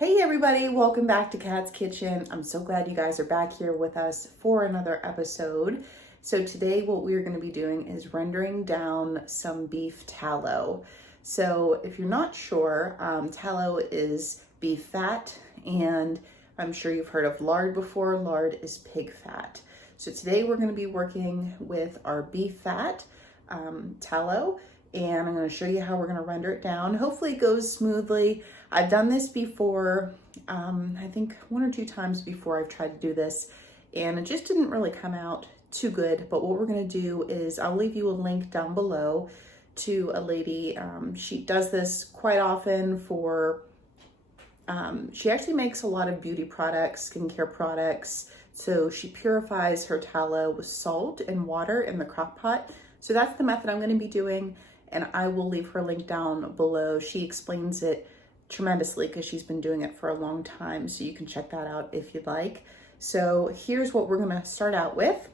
Hey everybody, welcome back to Kat's Kitchen. I'm so glad you guys are back here with us for another episode. So today what we're going to be doing is rendering down some beef tallow. So if you're not sure, tallow is beef fat, and I'm sure you've heard of lard before. Lard is pig fat. So today we're going to be working with our beef fat, tallow, and I'm going to show you how we're going to render it down. Hopefully it goes smoothly. I've done this before, I think 1 or 2 times before I've tried to do this, and it just didn't really come out too good. But what we're going to do is I'll leave you a link down below to a lady. She does this quite often for, she actually makes a lot of beauty products, skincare products. So she purifies her tallow with salt and water in the crock pot. So that's the method I'm going to be doing, and I will leave her link down below. She explains it tremendously because she's been doing it for a long time, so you can check that out if you'd like. So here's what we're going to start out with.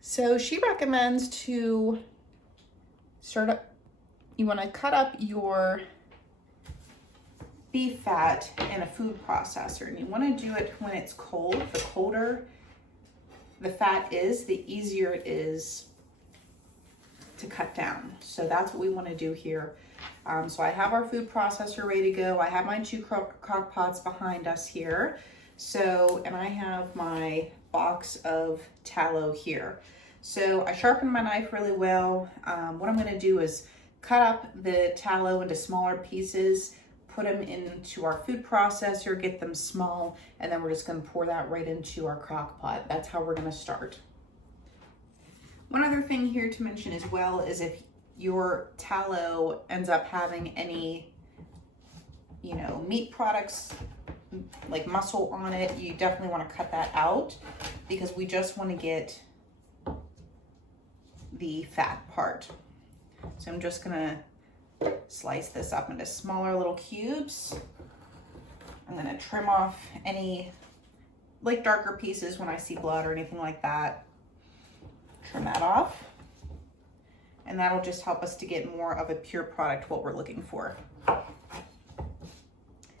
So she recommends to start up, you want to cut up your beef fat in a food processor, and you want to do it when it's cold. The colder the fat is, the easier it is to cut down. So that's what we want to do here. So I have our food processor ready to go. I have my 2 crock pots behind us here. So, and I have my box of tallow here. So I sharpened my knife really well. What I'm going to do is cut up the tallow into smaller pieces, put them into our food processor, get them small, and then we're just going to pour that right into our crock pot. That's how we're going to start. One other thing here to mention as well is if your tallow ends up having any, meat products like muscle on it, you definitely want to cut that out, because we just want to get the fat part. So I'm just going to slice this up into smaller little cubes. I'm going to trim off any like darker pieces when I see blood or anything like that. Trim that off, and that'll just help us to get more of a pure product, what we're looking for.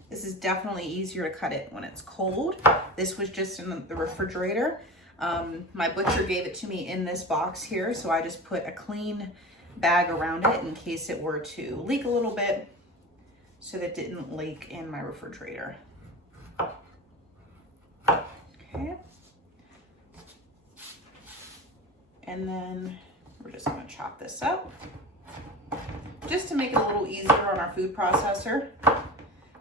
This is definitely easier to cut it when it's cold. This was just in the refrigerator. My butcher gave it to me in this box here, so I just put a clean bag around it in case it were to leak a little bit, so that it didn't leak in my refrigerator. Okay. And then we're just going to chop this up just to make it a little easier on our food processor.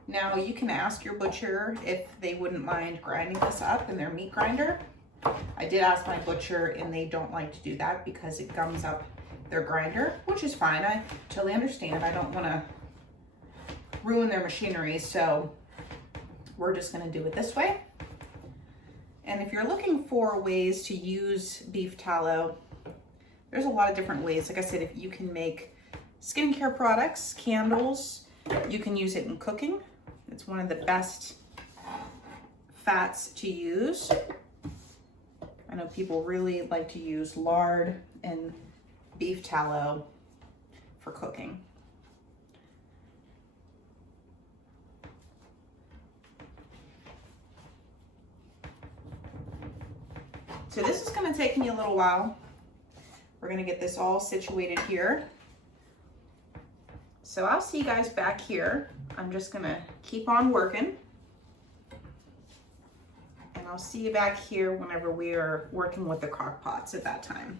Now you can ask your butcher if they wouldn't mind grinding this up in their meat grinder. I did ask my butcher, and they don't like to do that because it gums up their grinder, which is fine. I totally understand. I don't want to ruin their machinery, so we're just going to do it this way. And if you're looking for ways to use beef tallow, there's a lot of different ways. Like I said, if you can make skincare products, candles, you can use it in cooking. It's one of the best fats to use. I know people really like to use lard and beef tallow for cooking. So this is going to take me a little while. We're going to get this all situated here. So I'll see you guys back here. I'm just going to keep on working. And I'll see you back here whenever we are working with the crock pots at that time.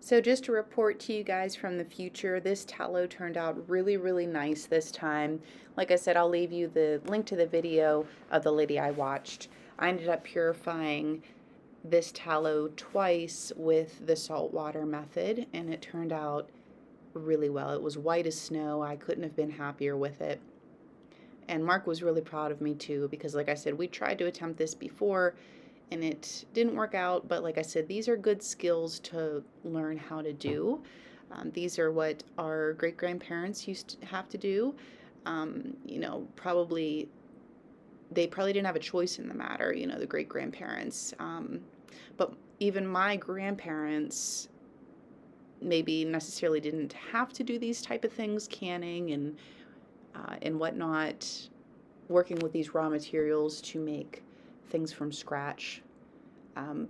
So just to report to you guys from the future, this tallow turned out really, really nice this time. Like I said, I'll leave you the link to the video of the lady I watched. I ended up purifying this tallow twice with the salt water method, and it turned out really well. It was white as snow. I couldn't have been happier with it. And Mark was really proud of me too, because like I said, we tried to attempt this before and it didn't work out, but like I said, these are good skills to learn how to do. These are what our great-grandparents used to have to do. Probably they probably didn't have a choice in the matter, the great-grandparents. But even my grandparents maybe necessarily didn't have to do these type of things, canning and whatnot, working with these raw materials to make things from scratch.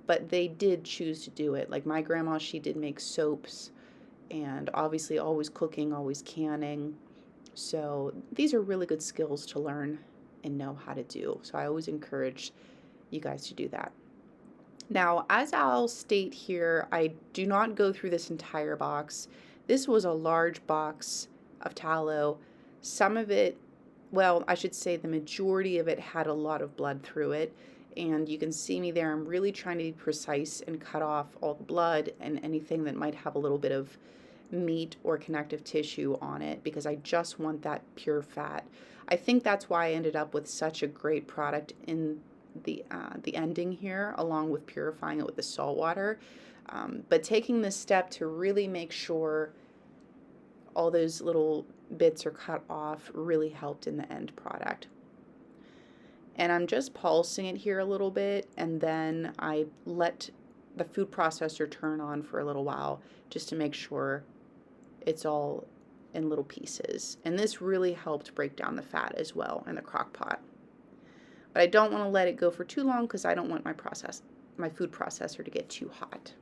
But they did choose to do it. Like my grandma, she did make soaps, and obviously always cooking, always canning. So these are really good skills to learn and know how to do. So I always encourage you guys to do that. Now, as I'll state here, I do not go through this entire box. This was a large box of tallow. Some of it, well, I should say the majority of it had a lot of blood through it. And you can see me there. I'm really trying to be precise and cut off all the blood and anything that might have a little bit of meat or connective tissue on it, because I just want that pure fat. I think that's why I ended up with such a great product in the ending here, along with purifying it with the salt water. But taking this step to really make sure all those little bits are cut off really helped in the end product. And I'm just pulsing it here a little bit, and then I let the food processor turn on for a little while just to make sure it's all in little pieces. And this really helped break down the fat as well in the crock pot. But I don't want to let it go for too long because I don't want my food processor to get too hot.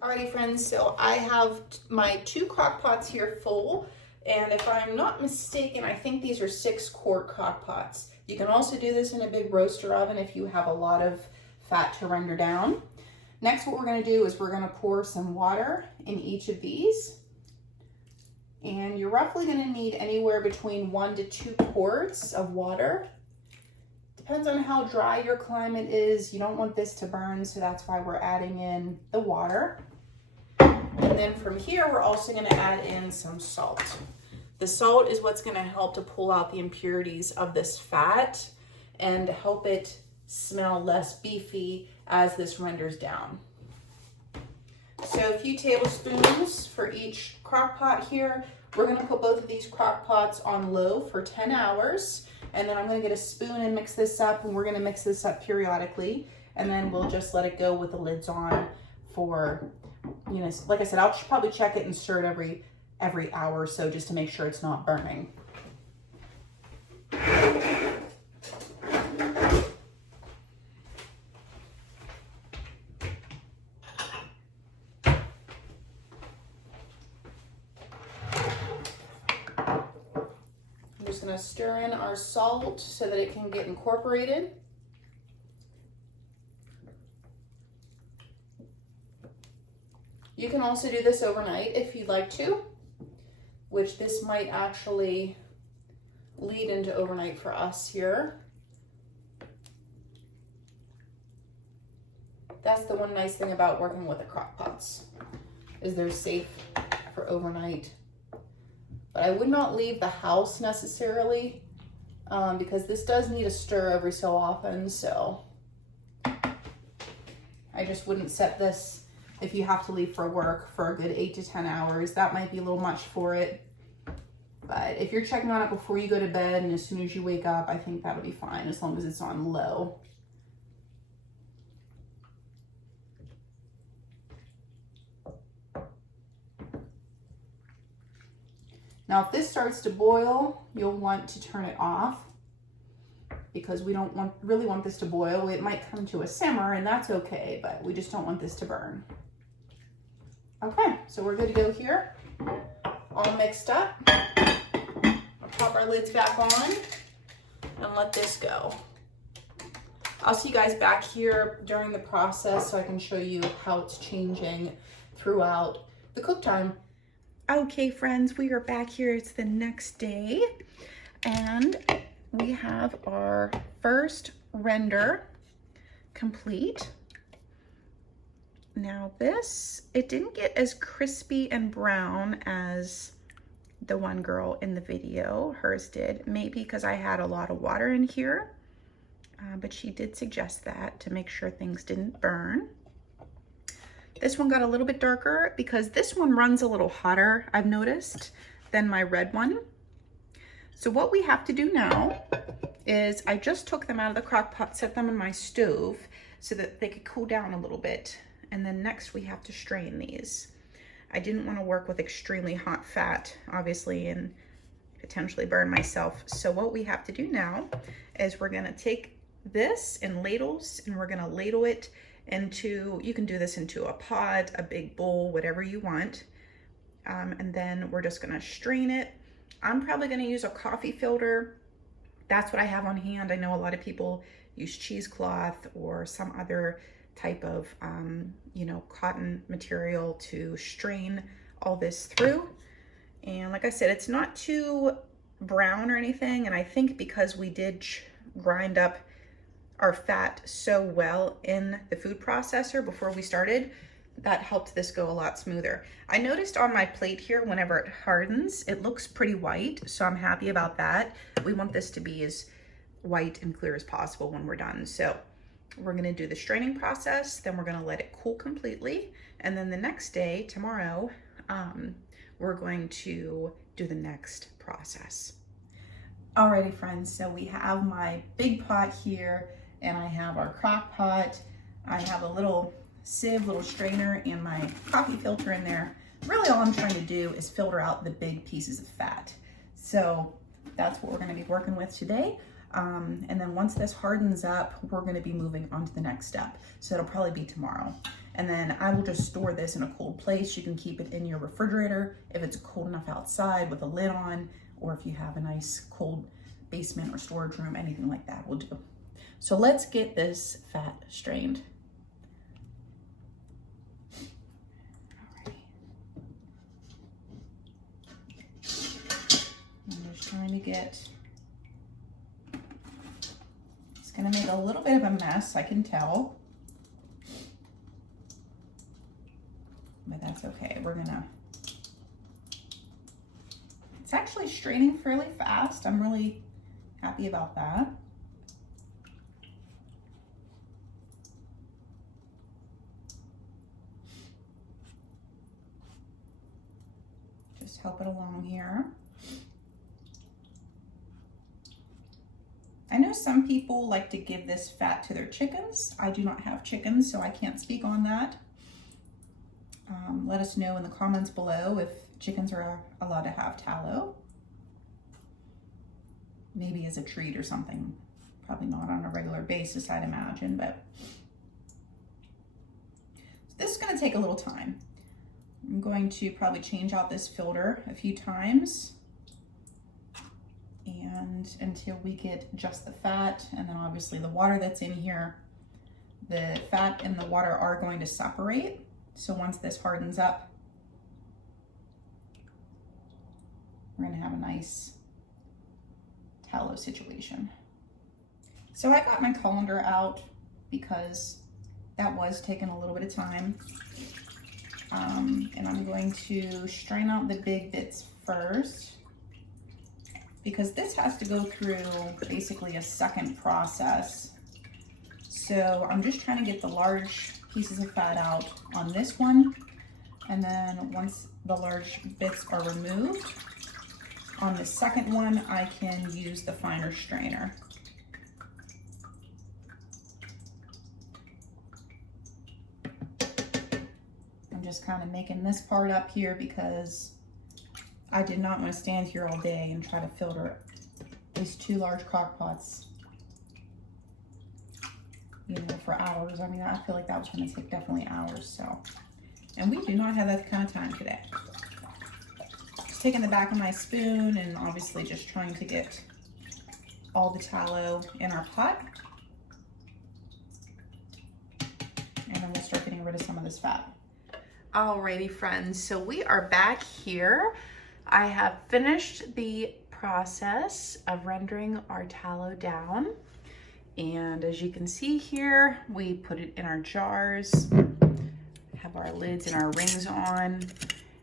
Alrighty friends, so I have my 2 crock pots here full, and if I'm not mistaken, I think these are 6-quart crock pots. You can also do this in a big roaster oven if you have a lot of fat to render down. Next, what we're going to do is we're going to pour some water in each of these. And you're roughly going to need anywhere between 1 to 2 quarts of water. Depends on how dry your climate is. You don't want this to burn, so that's why we're adding in the water. And then from here, we're also going to add in some salt. The salt is what's going to help to pull out the impurities of this fat and help it smell less beefy as this renders down. So a few tablespoons for each crock pot here. We're going to put both of these crock pots on low for 10 hours. And then I'm going to get a spoon and mix this up, and we're going to mix this up periodically. And then we'll just let it go with the lids on for, you know, like I said, I'll probably check it and stir it every hour or so just to make sure it's not burning. I'm just going to stir in our salt so that it can get incorporated. You can also do this overnight if you'd like to, which this might actually lead into overnight for us here. That's the one nice thing about working with the crock pots, is they're safe for overnight. But I would not leave the house necessarily because this does need a stir every so often, so I just wouldn't set this if you have to leave for work for a good 8 to 10 hours. That might be a little much for it. But if you're checking on it before you go to bed and as soon as you wake up, I think that'll be fine as long as it's on low. Now, if this starts to boil, you'll want to turn it off because we don't really want this to boil. It might come to a simmer, and that's okay, but we just don't want this to burn. Okay, so we're good to go here. All mixed up. I'll pop our lids back on and let this go. I'll see you guys back here during the process so I can show you how it's changing throughout the cook time. Okay, friends, we are back here. It's the next day, and we have our first render complete. Now this, it didn't get as crispy and brown as the one girl in the video. Hers did, maybe because I had a lot of water in here, but she did suggest that to make sure things didn't burn. This one got a little bit darker because this one runs a little hotter, I've noticed, than my red one. So what we have to do now is I just took them out of the crock pot, set them on my stove so that they could cool down a little bit. And then next we have to strain these. I didn't want to work with extremely hot fat, obviously, and potentially burn myself. So what we have to do now is we're gonna take this in ladles and we're gonna ladle it into, you can do this into a pot, a big bowl, whatever you want. And then we're just gonna strain it. I'm probably gonna use a coffee filter. That's what I have on hand. I know a lot of people use cheesecloth or some other type of, you know, cotton material to strain all this through. And like I said, it's not too brown or anything. And I think because we did grind up our fat so well in the food processor before we started, that helped this go a lot smoother. I noticed on my plate here, whenever it hardens, it looks pretty white. So I'm happy about that. We want this to be as white and clear as possible when we're done. So we're gonna do the straining process, then we're gonna let it cool completely. And then the next day, tomorrow, we're going to do the next process. Alrighty friends, so we have my big pot here and I have our crock pot. I have a little sieve, little strainer, and my coffee filter in there. Really all I'm trying to do is filter out the big pieces of fat. So that's what we're gonna be working with today. And then once this hardens up, we're gonna be moving on to the next step. So it'll probably be tomorrow. And then I will just store this in a cold place. You can keep it in your refrigerator if it's cold enough outside with a lid on, or if you have a nice cold basement or storage room, anything like that will do. So let's get this fat strained. I'm just trying to get, it's gonna make a little bit of a mess, I can tell. But that's okay, we're gonna, it's actually straining fairly fast. I'm really happy about that. Just help it along here. I know some people like to give this fat to their chickens. I do not have chickens, so I can't speak on that. Let us know in the comments below if chickens are allowed to have tallow. Maybe as a treat or something. Probably not on a regular basis, I'd imagine, but this is going to take a little time. I'm going to probably change out this filter a few times, and until we get just the fat, and then obviously the water that's in here, the fat and the water are going to separate. So once this hardens up, we're going to have a nice tallow situation. So I got my colander out because that was taking a little bit of time. And I'm going to strain out the big bits first, because this has to go through basically a second process. So I'm just trying to get the large pieces of fat out on this one. And then once the large bits are removed, on the second one, I can use the finer strainer. I'm just kind of making this part up here because I did not want to stand here all day and try to filter these two large crock pots, you know, for hours. I mean, I feel like that was going to take definitely hours. So, and we do not have that kind of time today. Just taking the back of my spoon and obviously just trying to get all the tallow in our pot. And then we'll start getting rid of some of this fat. Alrighty friends, so we are back here. I have finished the process of rendering our tallow down. And as you can see here, we put it in our jars, have our lids and our rings on.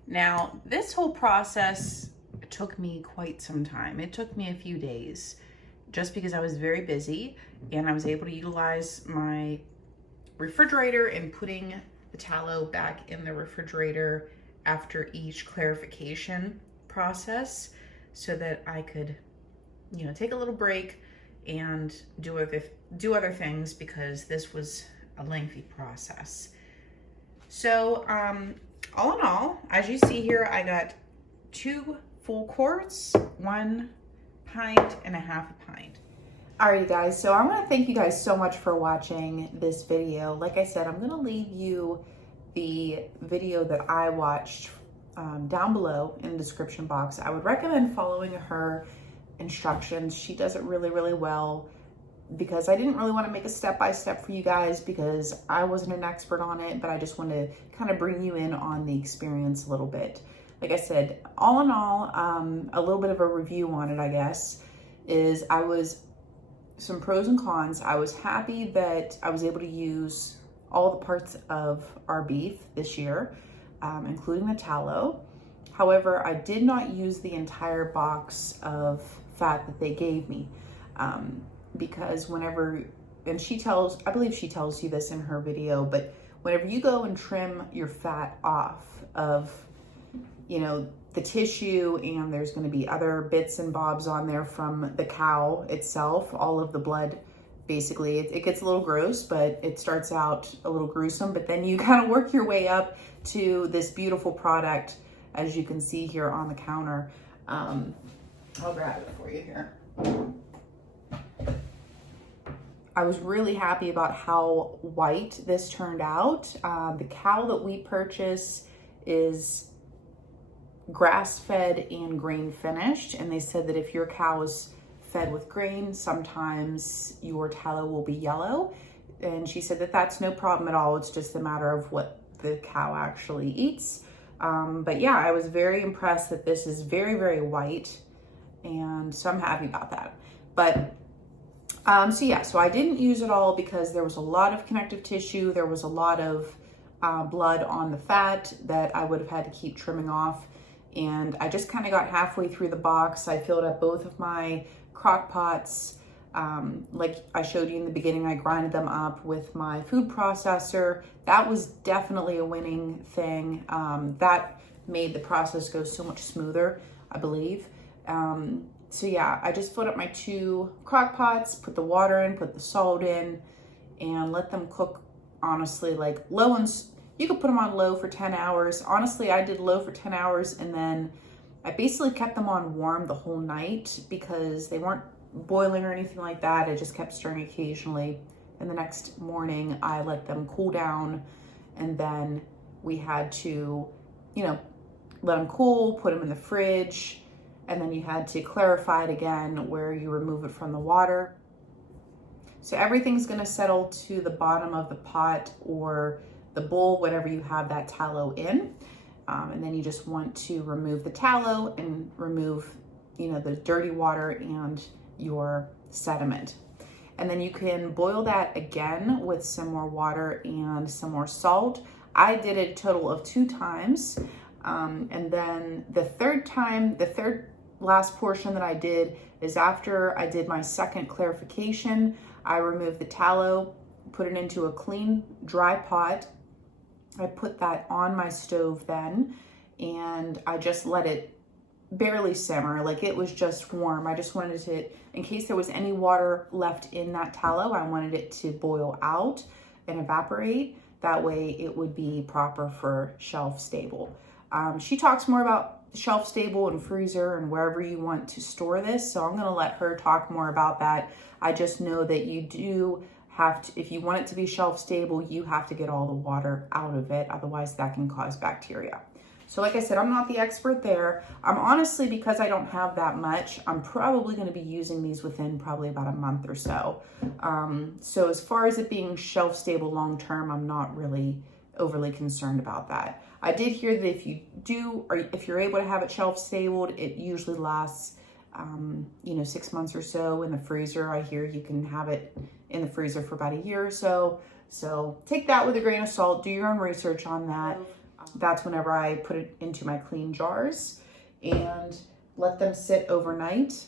Now, this whole process took me quite some time. It took me a few days just because I was very busy, and I was able to utilize my refrigerator and putting the tallow back in the refrigerator after each clarification process so that I could, you know, take a little break and do other things, because this was a lengthy process. So all in all, as you see here, I got 2 full quarts, 1 pint, and a half a pint. Alrighty guys, so I want to thank you guys so much for watching this video. Like I said, I'm going to leave you the video that I watched down below in the description box. I would recommend following her instructions. She does it really, really well, because I didn't really want to make a step-by-step for you guys because I wasn't an expert on it, but I just wanted to kind of bring you in on the experience a little bit. Like I said, all in all, a little bit of a review on it, I guess, is some pros and cons. I was happy that I was able to use all the parts of our beef this year, including the tallow. However, I did not use the entire box of fat that they gave me, because whenever, and I believe she tells you this in her video, but whenever you go and trim your fat off of, you know, the tissue, and there's going to be other bits and bobs on there from the cow itself, all of the blood, basically it gets a little gross, but it starts out a little gruesome, but then you kind of work your way up to this beautiful product, as you can see here on the counter. I'll grab it for you here. I was really happy about how white this turned out. The cow that we purchase is grass-fed and grain finished, and they said that if your cow is fed with grain, sometimes your tallow will be yellow, and she said that that's no problem at all. It's just a matter of what the cow actually eats. But yeah, I was very impressed that this is very, very white, and so I'm happy about that. But so yeah, so I didn't use it all because there was a lot of connective tissue, there was a lot of blood on the fat that I would have had to keep trimming off. And I just kind of got halfway through the box. I filled up both of my crock pots. Like I showed you in the beginning, I grinded them up with my food processor. That was definitely a winning thing. That made the process go so much smoother, I believe. So yeah, I just filled up my 2 crock pots, put the water in, put the salt in, and let them cook, honestly, like low and you could put them on low for 10 hours. Honestly, I did low for 10 hours, and then I basically kept them on warm the whole night because they weren't boiling or anything like that. I just kept stirring occasionally. And the next morning I let them cool down, and then we had to, you know, let them cool, put them in the fridge, and then you had to clarify it again where you remove it from the water. So everything's gonna settle to the bottom of the pot or the bowl, whatever you have that tallow in. And then you just want to remove the tallow and remove, you know, the dirty water and your sediment. And then you can boil that again with some more water and some more salt. I did a total of 2 times. And then the third last portion that I did is after I did my second clarification. I removed the tallow, put it into a clean, dry pot. I put that on my stove then, and I just let it barely simmer, like it was just warm. I just wanted it, in case there was any water left in that tallow, I wanted it to boil out and evaporate. That way it would be proper for shelf stable. She talks more about shelf stable and freezer and wherever you want to store this, so I'm gonna let her talk more about that. I just know that you do have to, if you want it to be shelf stable, you have to get all the water out of it, otherwise that can cause bacteria. So like I said, I'm not the expert there. I'm honestly, because I don't have that much, I'm probably going to be using these within probably about a month or so. So as far as it being shelf stable long term, I'm not really overly concerned about that. I did hear that if you do, or if you're able to have it shelf stabled, it usually lasts 6 months or so in the freezer. I hear you can have it in the freezer for about a year or so. So take that with a grain of salt, do your own research on that. That's whenever I put it into my clean jars and let them sit overnight,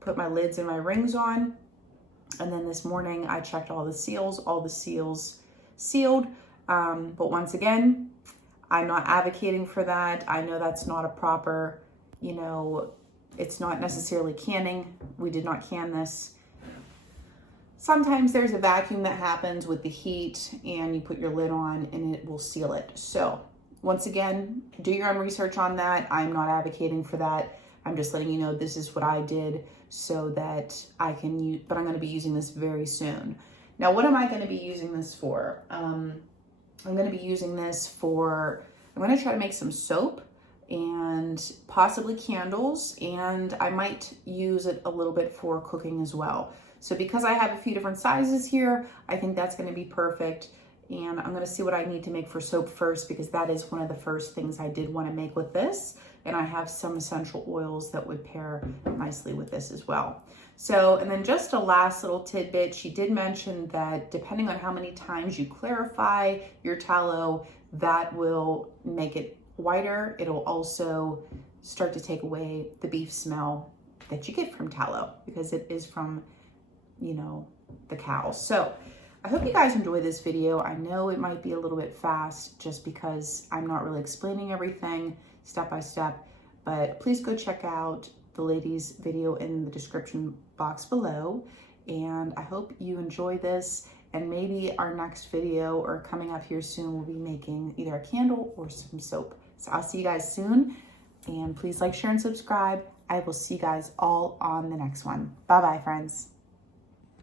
put my lids and my rings on. And then this morning I checked all the seals sealed. But once again, I'm not advocating for that. I know that's not a proper, it's not necessarily canning. We did not can this. Sometimes there's a vacuum that happens with the heat and you put your lid on and it will seal it. So Once again, do your own research on that. I'm not advocating for that. I'm just letting you know this is what I did so that I can use, but I'm going to be using this very soon. Now, what am I going to be using this for? I'm going to be using this for, I'm going to try to make some soap and possibly candles, and I might use it a little bit for cooking as well. So because I have a few different sizes here, I think that's going to be perfect. And I'm going to see what I need to make for soap first, because that is one of the first things I did want to make with this. And I have some essential oils that would pair nicely with this as well. So, and then just a last little tidbit, she did mention that depending on how many times you clarify your tallow, that will make it whiter. It'll also start to take away the beef smell that you get from tallow, because it is from, you know, the cow. So I hope you guys enjoy this video. I know it might be a little bit fast just because I'm not really explaining everything step by step, but please go check out the lady's video in the description box below. And I hope you enjoy this, and maybe our next video or coming up here soon, we'll be making either a candle or some soap. So I'll see you guys soon, and please like, share, and subscribe. I will see you guys all on the next one. Bye-bye, friends.